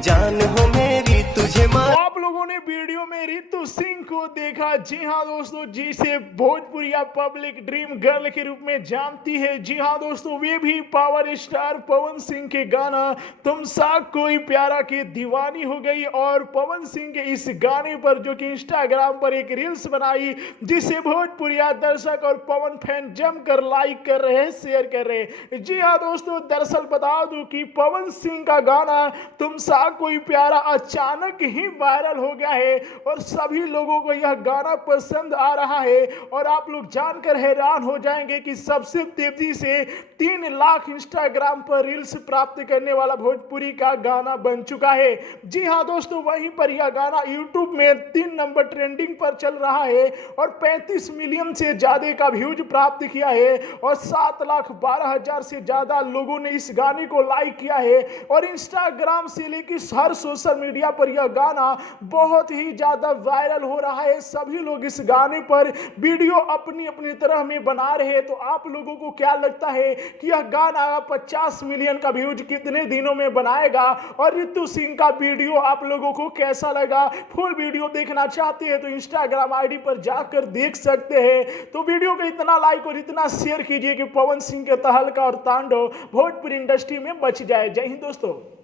जान हो मेरी तुझे तो आप लोगों ने वीडियो में रितु सिंह को देखा। जी हाँ दोस्तों, जिसे भोजपुरिया पब्लिक ड्रीम गर्ल के रूप में जानती है। जी हाँ दोस्तों, वे भी पावर स्टार पवन सिंह के गाना तुम सा कोई प्यारा की दीवानी हो गई। और पवन सिंह के इस गाने पर जो कि इंस्टाग्राम पर एक रील्स बनाई, जिसे भोजपुरिया दर्शक और पवन फैन जमकर लाइक कर रहे हैं, शेयर कर रहे हैं। जी हाँ दोस्तों, दरअसल बता दूं कि पवन सिंह का गाना तुम सा कोई प्यारा अचानक ही वायरल हो गया है और सभी लोगों को यह गाना पसंद आ रहा है। और आप लोग जानकर हैरान हो जाएंगे कि सबसे तेजी से 3 लाख इंस्टाग्राम पर रील्स प्राप्त करने वाला भोजपुरी का गाना बन चुका है। जी हाँ दोस्तों, वहीं पर यह गाना यूट्यूब में 3 नंबर ट्रेंडिंग पर चल रहा है और 35 मिलियन से ज्यादा का व्यूज प्राप्त किया है और 7,12,000 से ज्यादा लोगों ने इस गाने को लाइक किया है। और इंस्टाग्राम से लेकर हर सोशल मीडिया पर यह गाना बहुत ही ज्यादा वायरल हो रहा है। सभी लोग इस गाने पर वीडियो अपनी अपनी तरह में बना रहे हैं। तो आप लोगों को क्या लगता है कि यह गाना 50 मिलियन का व्यूज कितने दिनों में बनाएगा? और रितु सिंह का वीडियो आप लोगों को कैसा लगा? फुल वीडियो देखना चाहते हैं तो इंस्टाग्राम आईडी पर जाकर देख सकते हैं। तो वीडियो को इतना लाइक और इतना शेयर कीजिए कि पवन सिंह के तहलका और तांडव भोजपुरी इंडस्ट्री में बच जाए। जय हिंद दोस्तों।